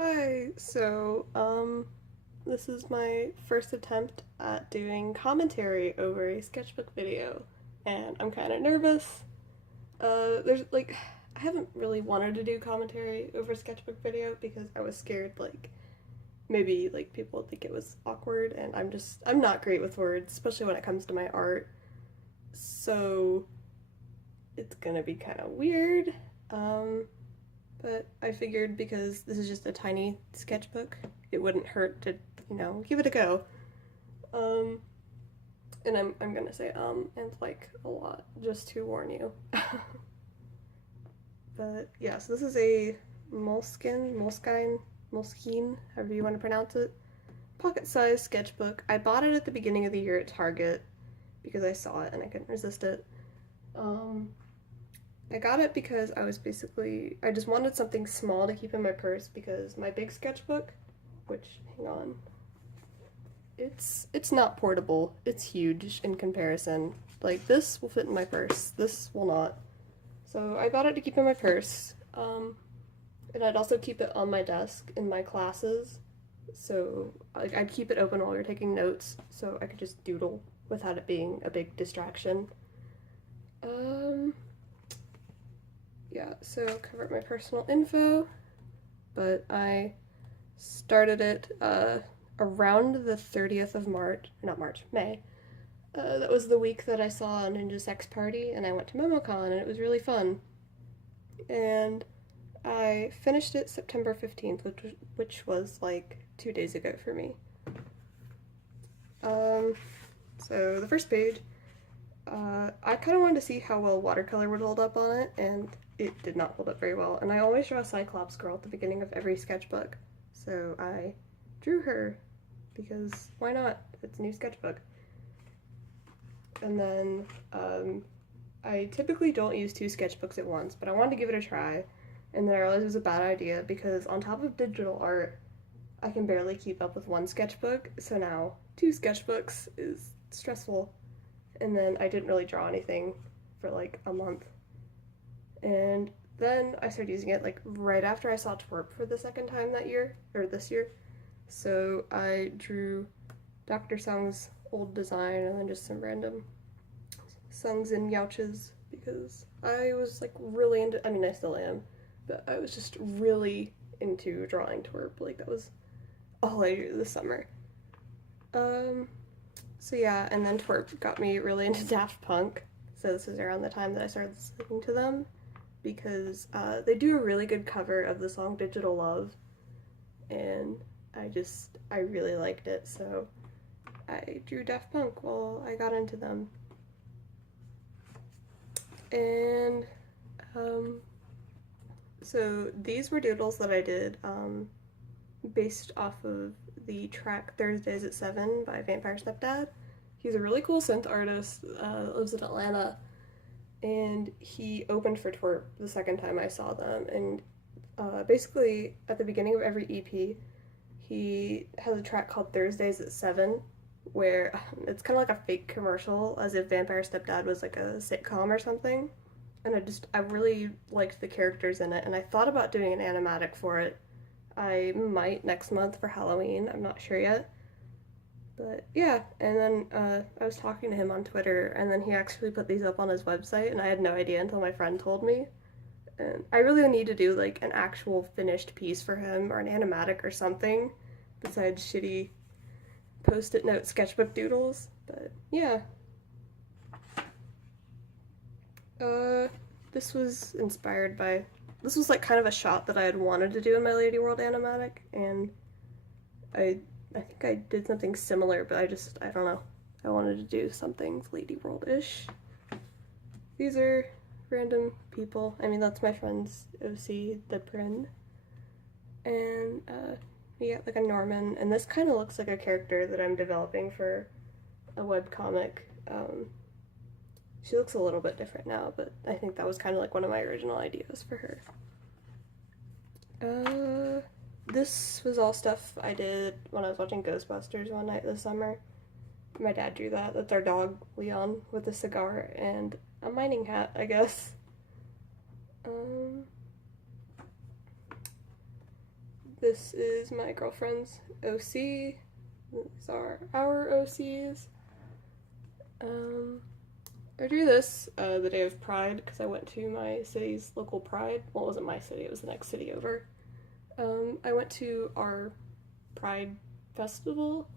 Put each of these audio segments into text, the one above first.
Hi, this is my first attempt at doing commentary over a sketchbook video, and I'm kind of nervous. I haven't really wanted to do commentary over a sketchbook video because I was scared, maybe, people would think it was awkward, and I'm not great with words, especially when it comes to my art, so it's gonna be kind of weird. Um, but I figured because this is just a tiny sketchbook, it wouldn't hurt to, give it a go. Um, and I'm gonna say and like a lot just to warn you. But yeah, so this is a Moleskine, however you want to pronounce it, pocket-sized sketchbook. I bought it at the beginning of the year at Target because I saw it and I couldn't resist it. Um, I got it because I just wanted something small to keep in my purse because my big sketchbook, which, hang on, it's not portable. It's huge in comparison. Like, this will fit in my purse. This will not. So I bought it to keep in my purse. And I'd also keep it on my desk in my classes. So I'd keep it open while we were taking notes so I could just doodle without it being a big distraction. Yeah, so cover up my personal info, but I started it around the 30th of March, not March, May. That was the week that I saw Ninja Sex Party, and I went to MomoCon, and it was really fun. And I finished it September 15th, which was like 2 days ago for me. So the first page, I kind of wanted to see how well watercolor would hold up on it, and it did not hold up very well. And I always draw a Cyclops girl at the beginning of every sketchbook, so I drew her because why not? It's a new sketchbook. And then I typically don't use two sketchbooks at once, but I wanted to give it a try, and then I realized it was a bad idea because on top of digital art, I can barely keep up with one sketchbook, so now two sketchbooks is stressful. And then I didn't really draw anything for like a month. And then I started using it like right after I saw Twerp for the second time that year, or this year. So I drew Dr. Sung's old design and then just some random Sungs and Youches because I was like really into, I mean I still am, but I was just really into drawing Twerp. Like that was all I drew this summer. So yeah, and then Twerp got me really into Daft Punk. So this is around the time that I started listening to them because they do a really good cover of the song Digital Love, and I really liked it, so I drew Daft Punk while I got into them. And so these were doodles that I did based off of the track Thursdays at 7 by Vampire Stepdad. He's a really cool synth artist, lives in Atlanta, and he opened for Twerp the second time I saw them. And basically, at the beginning of every EP, he has a track called Thursdays at 7, where it's kind of like a fake commercial, as if Vampire Stepdad was like a sitcom or something. And I really liked the characters in it, and I thought about doing an animatic for it. I might next month for Halloween, I'm not sure yet. But yeah, and then I was talking to him on Twitter, and then he actually put these up on his website, and I had no idea until my friend told me. And I really need to do like an actual finished piece for him, or an animatic or something, besides shitty post-it note sketchbook doodles. But yeah. This was inspired by, this was like kind of a shot that I had wanted to do in my Lady World animatic, and I think I did something similar, but I don't know. I wanted to do something Lady World-ish. These are random people. I mean, that's my friend's OC, the Bryn. And we got like a Norman, and this kind of looks like a character that I'm developing for a webcomic. She looks a little bit different now, but I think that was kind of like one of my original ideas for her. This was all stuff I did when I was watching Ghostbusters one night this summer. My dad drew that. That's our dog, Leon, with a cigar and a mining hat, I guess. This is my girlfriend's OC. These are our OCs. I drew this the day of Pride because I went to my city's local Pride. Well, it wasn't my city, it was the next city over. I went to our Pride festival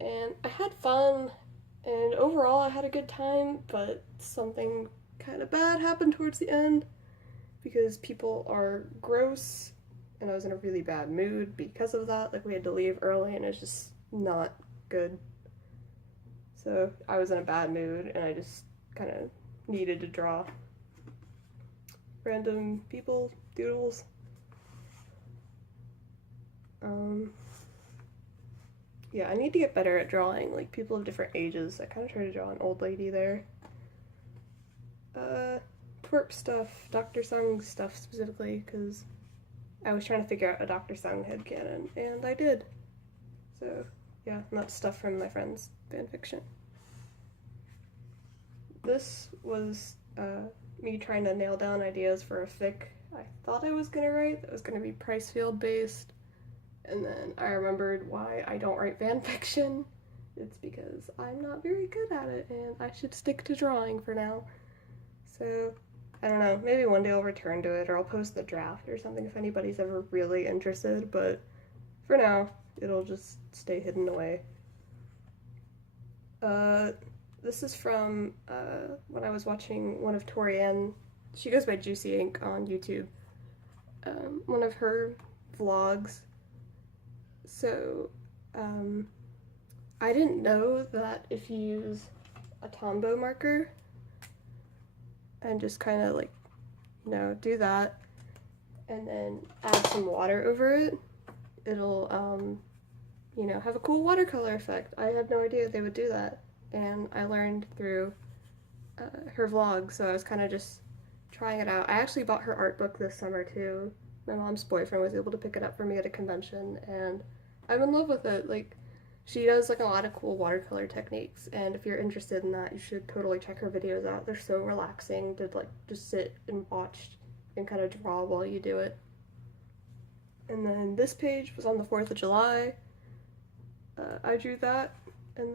and I had fun, and overall I had a good time, but something kind of bad happened towards the end because people are gross and I was in a really bad mood because of that. Like, we had to leave early and it's just not good. So I was in a bad mood and I just kind of needed to draw random people, doodles. Yeah, I need to get better at drawing, like, people of different ages. I kind of tried to draw an old lady there. Twerp stuff, Dr. Sung stuff specifically, because I was trying to figure out a Dr. Sung headcanon, and I did. So, yeah, and that's stuff from my friend's fanfiction. This was me trying to nail down ideas for a fic I thought I was going to write that was going to be Pricefield based, and then I remembered why I don't write fanfiction. It's because I'm not very good at it, and I should stick to drawing for now. So, I don't know, maybe one day I'll return to it, or I'll post the draft or something if anybody's ever really interested, but for now, it'll just stay hidden away. This is from when I was watching one of Torianne, she goes by Juicy Ink on YouTube, one of her vlogs. So, I didn't know that if you use a tombow marker and just kind of, like, you know, do that and then add some water over it, it'll, you know, have a cool watercolor effect. I had no idea they would do that, and I learned through her vlog, so I was kind of just trying it out. I actually bought her art book this summer too. My mom's boyfriend was able to pick it up for me at a convention, and I'm in love with it. Like, she does, like, a lot of cool watercolor techniques, and if you're interested in that, you should totally check her videos out. They're so relaxing to, like, just sit and watch and kind of draw while you do it. And then this page was on the 4th of July. I drew that, and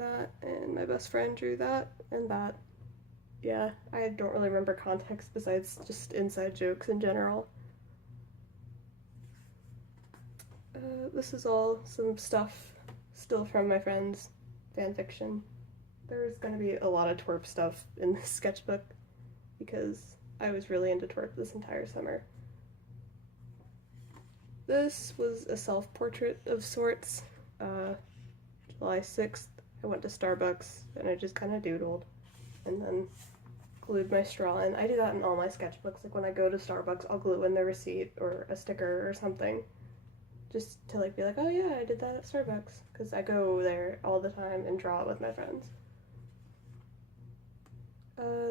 my best friend drew that, and that. Yeah, I don't really remember context besides just inside jokes in general. This is all some stuff still from my friend's fanfiction. There's gonna be a lot of twerp stuff in this sketchbook because I was really into twerp this entire summer. This was a self-portrait of sorts. July 6th, I went to Starbucks and I just kind of doodled and then glued my straw in. I do that in all my sketchbooks. Like, when I go to Starbucks, I'll glue in the receipt or a sticker or something, just to, like, be like, oh yeah, I did that at Starbucks, because I go there all the time and draw it with my friends.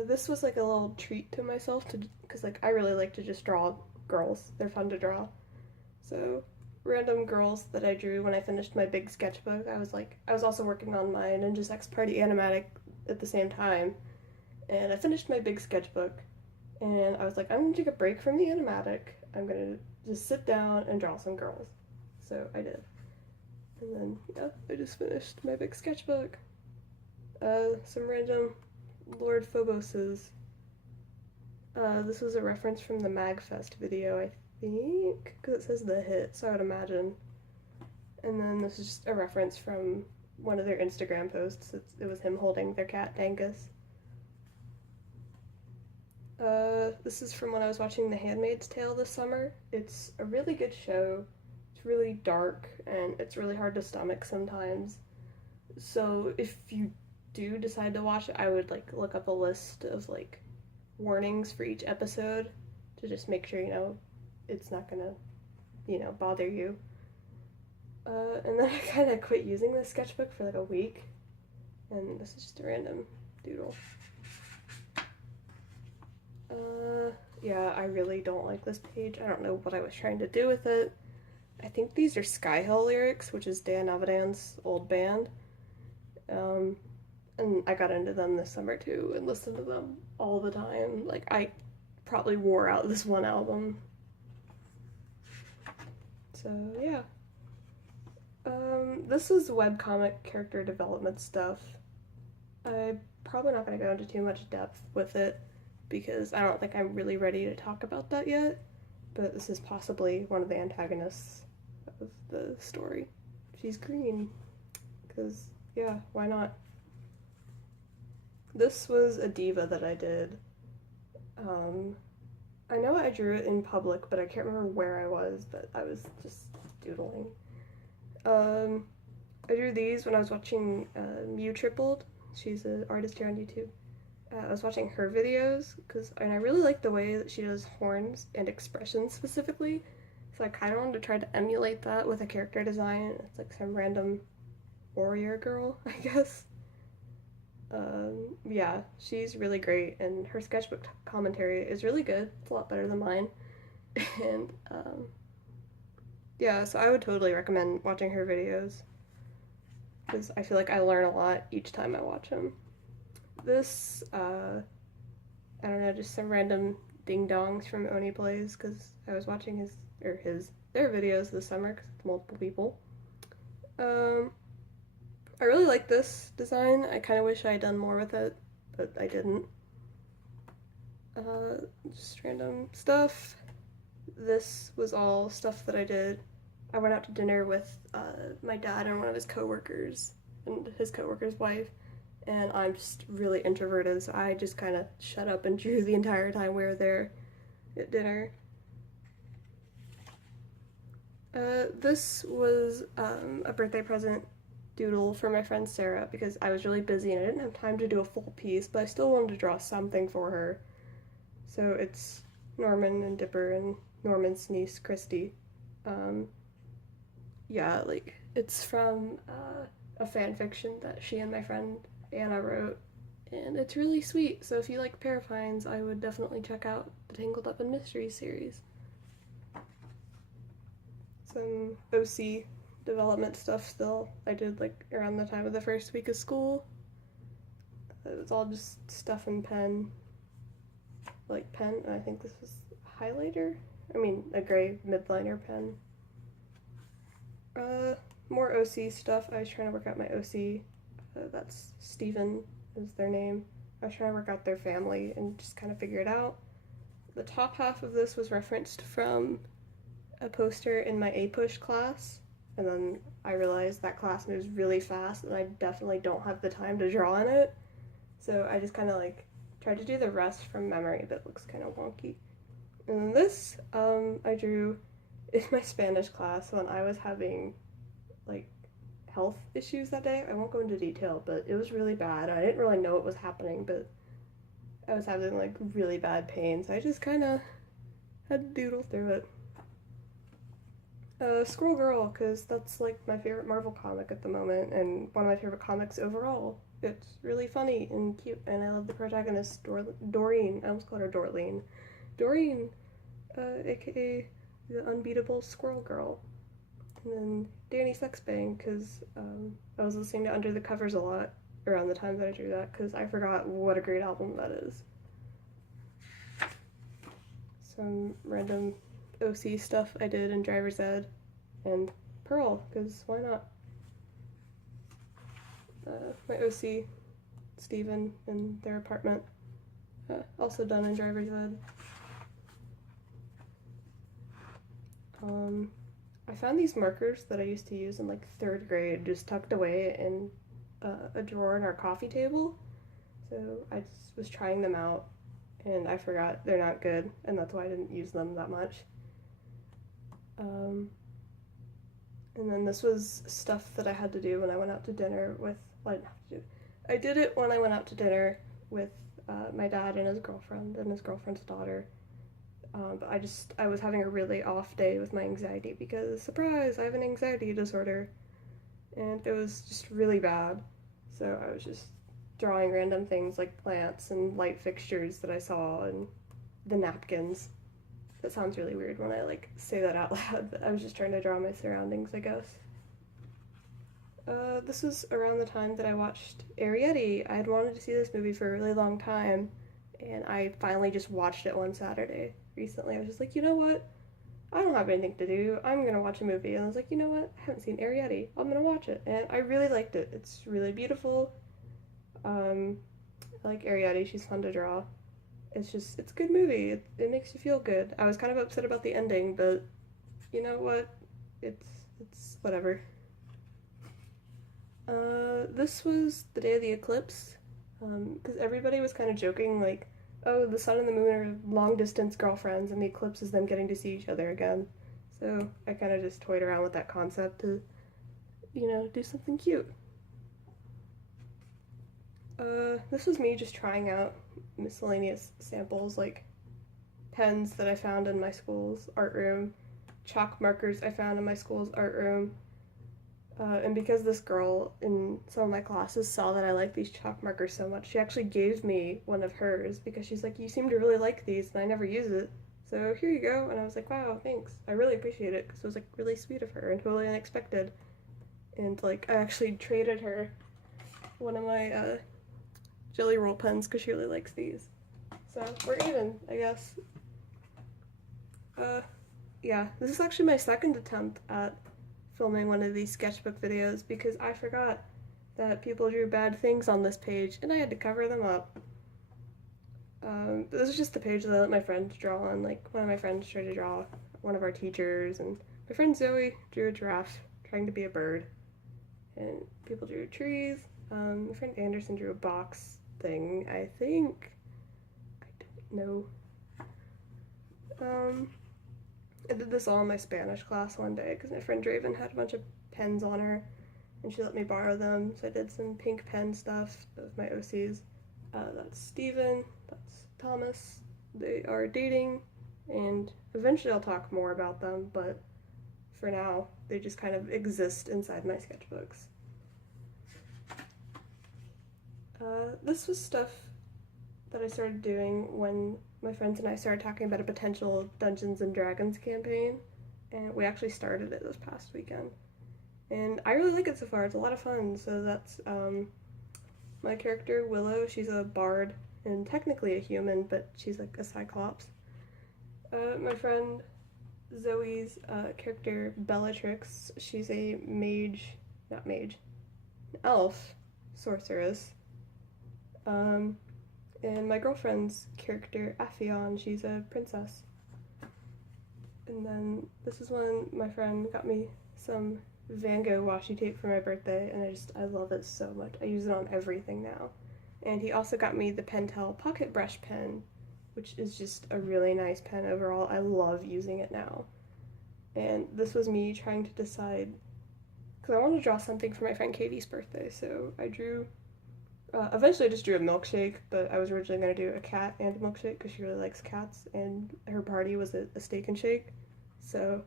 This was like a little treat to myself, because, like, I really like to just draw girls. They're fun to draw. So, random girls that I drew when I finished my big sketchbook. I was also working on my Ninja Sex Party animatic at the same time, and I finished my big sketchbook, and I was like, I'm gonna take a break from the animatic. I'm gonna just sit down and draw some girls. So I did. And then, yeah, I just finished my big sketchbook. Some random Lord Phoboses. This was a reference from the MagFest video, I think, because it says The Hit, so I would imagine. And then this is just a reference from one of their Instagram posts. It was him holding their cat, Dangus. This is from when I was watching The Handmaid's Tale this summer. It's a really good show. It's really dark, and it's really hard to stomach sometimes. So if you do decide to watch it, I would, like, look up a list of, like, warnings for each episode to just make sure, you know, it's not gonna, you know, bother you. And then I kind of quit using this sketchbook for, like, a week, and this is just a random doodle. Yeah, I really don't like this page. I don't know what I was trying to do with it. I think these are Sky Hill lyrics, which is Dan Avidan's old band. And I got into them this summer too and listened to them all the time. Like, I probably wore out this one album. So So yeah. This is webcomic character development stuff. I'm probably not going to go into too much depth with it because I don't think I'm really ready to talk about that yet, but this is possibly one of the antagonists of the story. She's green, because, yeah, why not? This was a diva that I did. I know I drew it in public, but I can't remember where I was, but I was just doodling. I drew these when I was watching Mew Tripled. She's an artist here on YouTube. I was watching her videos, and I really like the way that she does horns and expressions specifically, so I kind of wanted to try to emulate that with a character design. It's like some random warrior girl, I guess. Yeah, she's really great, and her sketchbook commentary is really good. It's a lot better than mine. And, yeah, so I would totally recommend watching her videos, because I feel like I learn a lot each time I watch them. This, I don't know, just some random ding-dongs from Oni Plays, because I was watching their videos this summer, because it's multiple people. I really like this design. I kind of wish I had done more with it, but I didn't. Just random stuff. This was all stuff that I did. I went out to dinner with my dad and one of his coworkers and his coworker's wife, and I'm just really introverted, so I just kind of shut up and drew the entire time we were there at dinner. This was a birthday present doodle for my friend Sarah, because I was really busy and I didn't have time to do a full piece, but I still wanted to draw something for her. So it's Norman and Dipper and Norman's niece, Christy. Yeah, like, it's from a fan fiction that she and my friend Anna wrote, and it's really sweet, so if you like Parafines, I would definitely check out the Tangled Up in Mysteries series. Some OC development stuff still. I did like around the time of the first week of school. It was all just stuff in pen. Like pen, and I think this was a highlighter? I mean, a gray midliner pen. More OC stuff. I was trying to work out my OC. That's Steven is their name. I was trying to work out their family and just kind of figure it out. The top half of this was referenced from a poster in my A-Push class, and then I realized that class moves really fast and I definitely don't have the time to draw in it, so I just kind of like tried to do the rest from memory, but it looks kind of wonky. And then this I drew in my Spanish class when I was having like health issues that day. I won't go into detail, but it was really bad. I didn't really know what was happening, but I was having like really bad pain, so I just kind of had to doodle through it. Squirrel Girl, because that's like my favorite Marvel comic at the moment, and one of my favorite comics overall. It's really funny and cute, and I love the protagonist, Doreen. I almost called her Dorleen. Doreen, aka the unbeatable Squirrel Girl. And then Danny Sexbang, because I was listening to Under the Covers a lot around the time that I drew that, because I forgot what a great album that is. Some random OC stuff I did in Driver's Ed, and Pearl, because why not? My OC, Steven, in their apartment, also done in Driver's Ed. I found these markers that I used to use in like 3rd grade just tucked away in a drawer in our coffee table, so I just was trying them out and I forgot they're not good, and that's why I didn't use them that much. And then this was stuff that I had to do when I went out to dinner with, well, I didn't have to do. I did it when I went out to dinner with my dad and his girlfriend's daughter. But I was having a really off day with my anxiety because, surprise, I have an anxiety disorder. And it was just really bad. So I was just drawing random things like plants and light fixtures that I saw and the napkins. That sounds really weird when I like say that out loud, but I was just trying to draw my surroundings, I guess. This was around the time that I watched Arrietty. I had wanted to see this movie for a really long time, and I finally just watched it one Saturday recently. I was just like, you know what? I don't have anything to do. I'm gonna watch a movie. And I was like, you know what? I haven't seen Arrietty. I'm gonna watch it. And I really liked it. It's really beautiful. I like Arrietty. She's fun to draw. It's a good movie. It makes you feel good. I was kind of upset about the ending, but you know what? It's whatever. This was the day of the eclipse, because everybody was kind of joking, like, oh, the sun and the moon are long distance girlfriends, and the eclipse is them getting to see each other again. So I kind of just toyed around with that concept to, do something cute. This was me just trying out miscellaneous samples, like pens that I found in my school's art room, chalk markers I found in my school's art room. And because this girl in some of my classes saw that I like these chalk markers so much, she actually gave me one of hers because she's like, you seem to really like these and I never use it. So here you go. And I was like, wow, thanks. I really appreciate it because it was like really sweet of her and totally unexpected. And like, I actually traded her one of my jelly roll pens because she really likes these. So we're even, I guess. Yeah, this is actually my second attempt at filming one of these sketchbook videos because I forgot that people drew bad things on this page and I had to cover them up. But this is just the page that I let my friends draw on. Like, one of my friends tried to draw one of our teachers, and my friend Zoe drew a giraffe trying to be a bird, and people drew trees. My friend Anderson drew a box thing, I think. I don't know. I did this all in my Spanish class one day because my friend Draven had a bunch of pens on her and she let me borrow them. So I did some pink pen stuff of my OCs. That's Steven, that's Thomas. They are dating and eventually I'll talk more about them, but for now they just kind of exist inside my sketchbooks. This was stuff that I started doing when my friends and I started talking about a potential Dungeons and Dragons campaign, and we actually started it this past weekend. And I really like it so far. It's a lot of fun. So that's my character Willow. She's a bard and technically a human, but she's like a cyclops. My friend Zoe's character Bellatrix. She's a an elf sorceress. And my girlfriend's character, Aphion, she's a princess. And then this is when my friend got me some Van Gogh washi tape for my birthday, and I love it so much. I use it on everything now. And he also got me the Pentel Pocket Brush pen, which is just a really nice pen overall. I love using it now. And this was me trying to decide, because I wanted to draw something for my friend Katie's birthday, so I drew eventually I just drew a milkshake, but I was originally going to do a cat and a milkshake because she really likes cats, and her party was a steak and shake. So,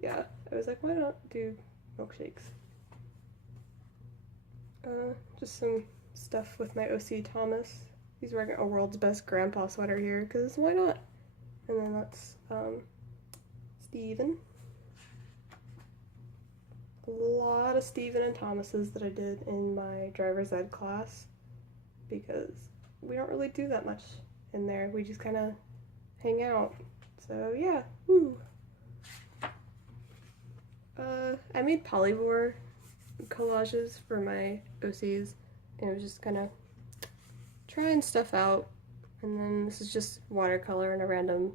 yeah, I was like, why not do milkshakes? Just some stuff with my OC Thomas. He's wearing a World's Best Grandpa sweater here, because why not? And then that's Steven. A lot of Stephen and Thomas's that I did in my driver's ed class because we don't really do that much in there. We just kind of hang out. So yeah, woo. I made polyvore collages for my OCs and it was just kind of trying stuff out. And then this is just watercolor and a random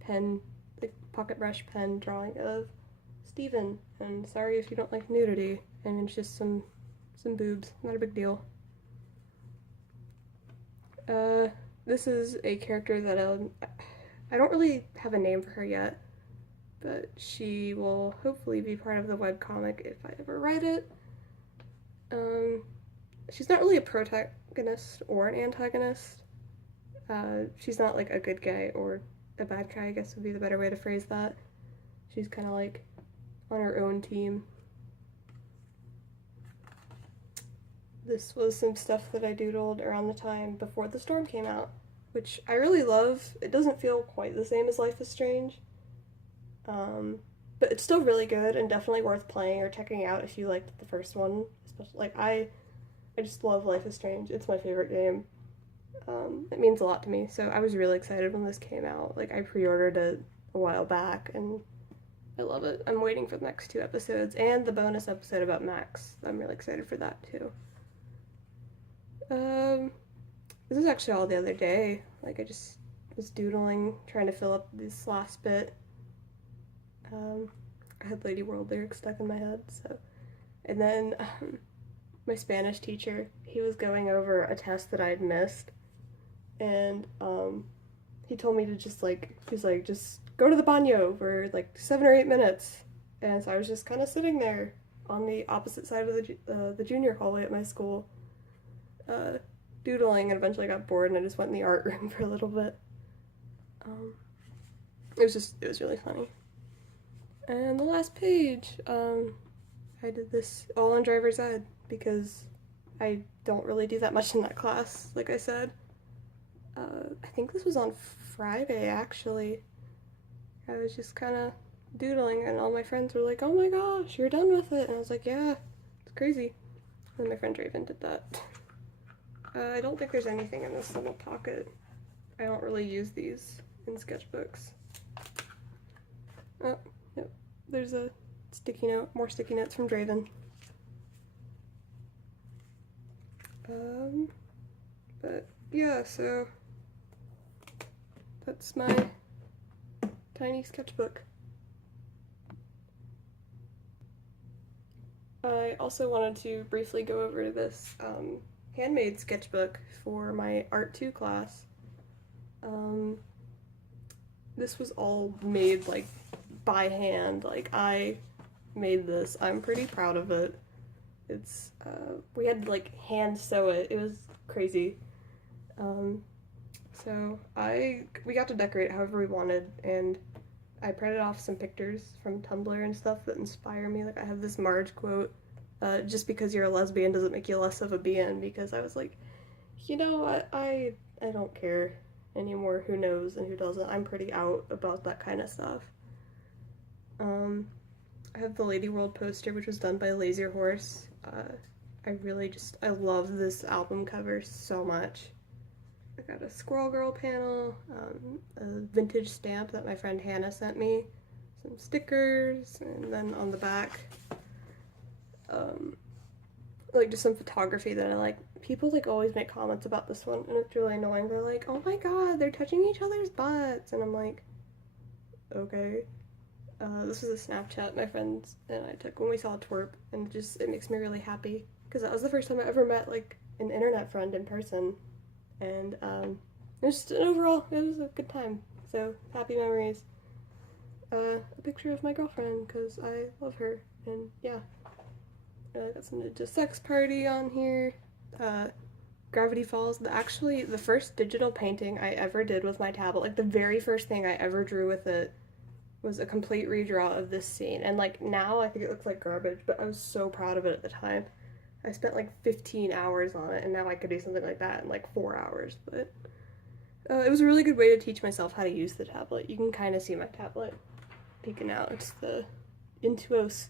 pen, like pocket brush pen drawing of Steven, and sorry if you don't like nudity. I mean, it's just some boobs, not a big deal. This is a character that I don't really have a name for her yet, but she will hopefully be part of the webcomic if I ever write it. She's not really a protagonist or an antagonist. She's not like a good guy or a bad guy, I guess would be the better way to phrase that. She's kind of like on her own team. This was some stuff that I doodled around the time before the storm came out, which I really love. It doesn't feel quite the same as Life is Strange, but it's still really good and definitely worth playing or checking out if you liked the first one. Especially, like, I just love Life is Strange. It's my favorite game. It means a lot to me, so I was really excited when this came out. Like, I pre-ordered it a while back, and I love it. I'm waiting for the next 2 episodes, and the bonus episode about Max. I'm really excited for that, too. This is actually all the other day. Like, I just was doodling, trying to fill up this last bit. I had Lady World lyrics stuck in my head, so. And then, my Spanish teacher, he was going over a test that I'd missed, and, he told me to just, like, he's like, just go to the baño for, like, 7 or 8 minutes. And so I was just kind of sitting there on the opposite side of the junior hallway at my school, doodling, and eventually got bored, and I just went in the art room for a little bit. It was really funny. And the last page, I did this all on driver's ed, because I don't really do that much in that class, like I said. I think this was on Friday, actually. I was just kind of doodling, and all my friends were like, oh my gosh, you're done with it. And I was like, yeah, it's crazy. And my friend Raven did that. I don't think there's anything in this little pocket. I don't really use these in sketchbooks. Oh, yep. There's a sticky note, more sticky notes from Draven. But yeah, so that's my tiny sketchbook. I also wanted to briefly go over this handmade sketchbook for my Art 2 class. This was all made, like, by hand. Like, I made this. I'm pretty proud of it. It's, we had to, like, hand sew it. It was crazy. So we got to decorate however we wanted, and I printed off some pictures from Tumblr and stuff that inspire me. Like, I have this Marge quote, just because you're a lesbian doesn't make you less of a BN, because I was like, you know, I don't care anymore who knows and who doesn't. I'm pretty out about that kind of stuff. I have the Lady World poster, which was done by Laser Horse. I love this album cover so much. I got a Squirrel Girl panel, a vintage stamp that my friend Hannah sent me, some stickers, and then on the back, like, just some photography that I like. People, like, always make comments about this one, and it's really annoying. They're like, oh my god, they're touching each other's butts, and I'm like, okay. This was a Snapchat my friends and I took when we saw Twerp, and it makes me really happy, because that was the first time I ever met, like, an internet friend in person, and, it was just it was a good time, so, happy memories. A picture of my girlfriend, because I love her, and yeah. I got some Ninja Sex Party on here, Gravity Falls. The first digital painting I ever did with my tablet, like, the very first thing I ever drew with it, was a complete redraw of this scene, and, like, now I think it looks like garbage, but I was so proud of it at the time. I spent, like, 15 hours on it, and now I could do something like that in, like, 4 hours, but it was a really good way to teach myself how to use the tablet. You can kind of see my tablet peeking out. It's the Intuos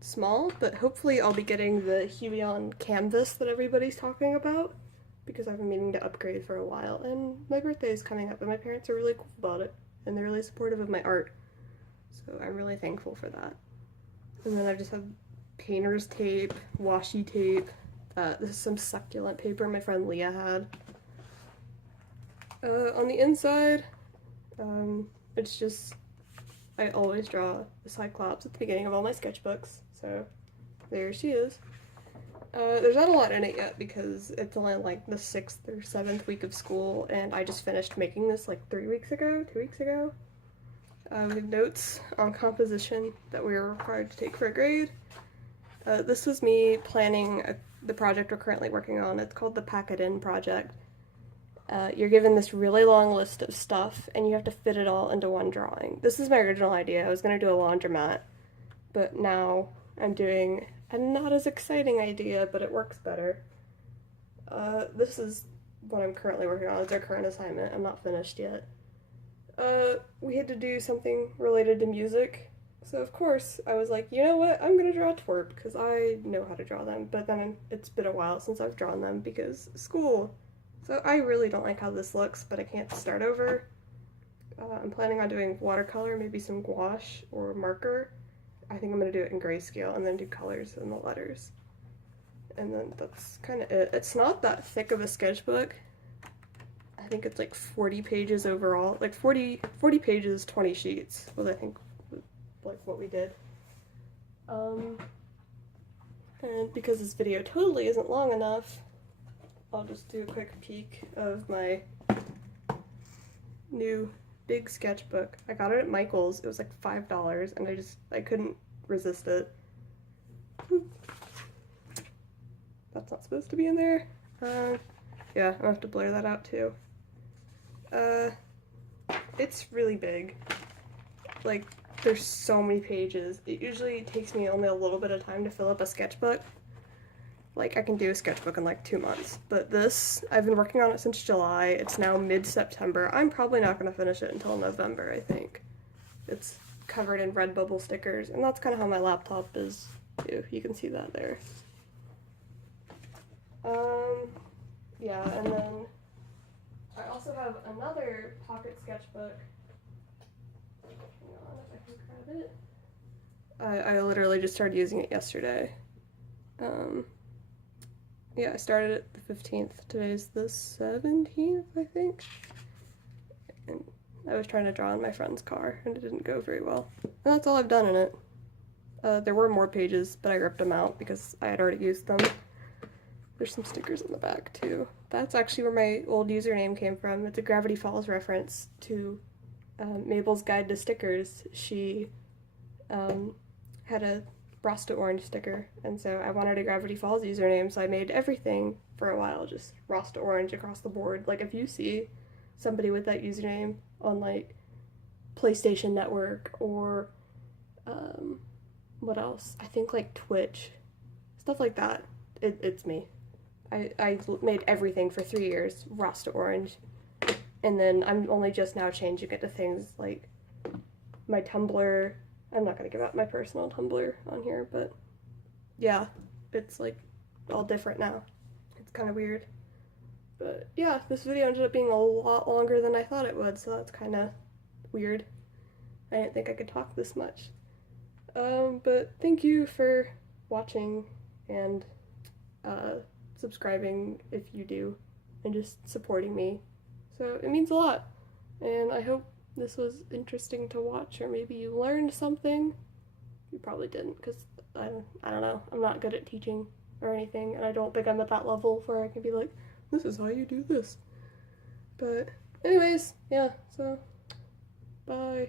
small, but hopefully I'll be getting the Huion canvas that everybody's talking about, because I've been meaning to upgrade for a while, and my birthday is coming up, and my parents are really cool about it, and they're really supportive of my art, so I'm really thankful for that. And then I just have painter's tape, washi tape, this is some succulent paper my friend Leah had. On the inside, it's just, I always draw the Cyclops at the beginning of all my sketchbooks, so there she is. There's not a lot in it yet because it's only like the 6th or 7th week of school, and I just finished making this like 2 weeks ago. We have notes on composition that we are required to take for a grade. This was me planning the project we're currently working on. It's called the Pack It In project. You're given this really long list of stuff, and you have to fit it all into one drawing. This is my original idea. I was going to do a laundromat, but now I'm doing a not as exciting idea, but it works better. This is what I'm currently working on. It's our current assignment. I'm not finished yet. We had to do something related to music, so of course I was like, you know what, I'm gonna draw Twerp, because I know how to draw them, but then it's been a while since I've drawn them because school. So I really don't like how this looks, but I can't start over. I'm planning on doing watercolor, maybe some gouache or marker. I think I'm going to do it in grayscale and then do colors in the letters. And then that's kind of it. It's not that thick of a sketchbook. I think it's like 40 pages overall. Like 40 pages, 20 sheets was I think like what we did. And because this video totally isn't long enough, I'll just do a quick peek of my new big sketchbook. I got it at Michael's. It was like $5 and I couldn't resist it. That's not supposed to be in there. Yeah, I'll have to blur that out too. It's really big. Like, there's so many pages. It usually takes me only a little bit of time to fill up a sketchbook. Like, I can do a sketchbook in like 2 months. But this, I've been working on it since July. It's now mid-September. I'm probably not going to finish it until November, I think. It's covered in Redbubble stickers, and that's kind of how my laptop is too. You can see that there. Yeah, and then I also have another pocket sketchbook. Hang on if I can grab it. I literally just started using it yesterday. Yeah, I started it the 15th. Today's the 17th, I think. And I was trying to draw on my friend's car, and it didn't go very well. And that's all I've done in it. There were more pages, but I ripped them out because I had already used them. There's some stickers in the back, too. That's actually where my old username came from. It's a Gravity Falls reference to Mabel's Guide to Stickers. She had a Rasta Orange sticker, and so I wanted a Gravity Falls username, so I made everything for a while just Rasta Orange across the board. Like, if you see somebody with that username on, like, PlayStation Network or, what else? I think, like, Twitch. Stuff like that. It's me. I made everything for 3 years Rasta Orange, and then I'm only just now changing it to things like my Tumblr. I'm not going to give out my personal Tumblr on here, but yeah, it's like all different now. It's kind of weird. But yeah, this video ended up being a lot longer than I thought it would, so that's kind of weird. I didn't think I could talk this much. But thank you for watching and subscribing if you do, and just supporting me. So it means a lot, and I hope this was interesting to watch, or maybe you learned something. You probably didn't, because I don't know, I'm not good at teaching or anything, and I don't think I'm at that level where I can be like, this is how you do this. But anyways, yeah, so bye.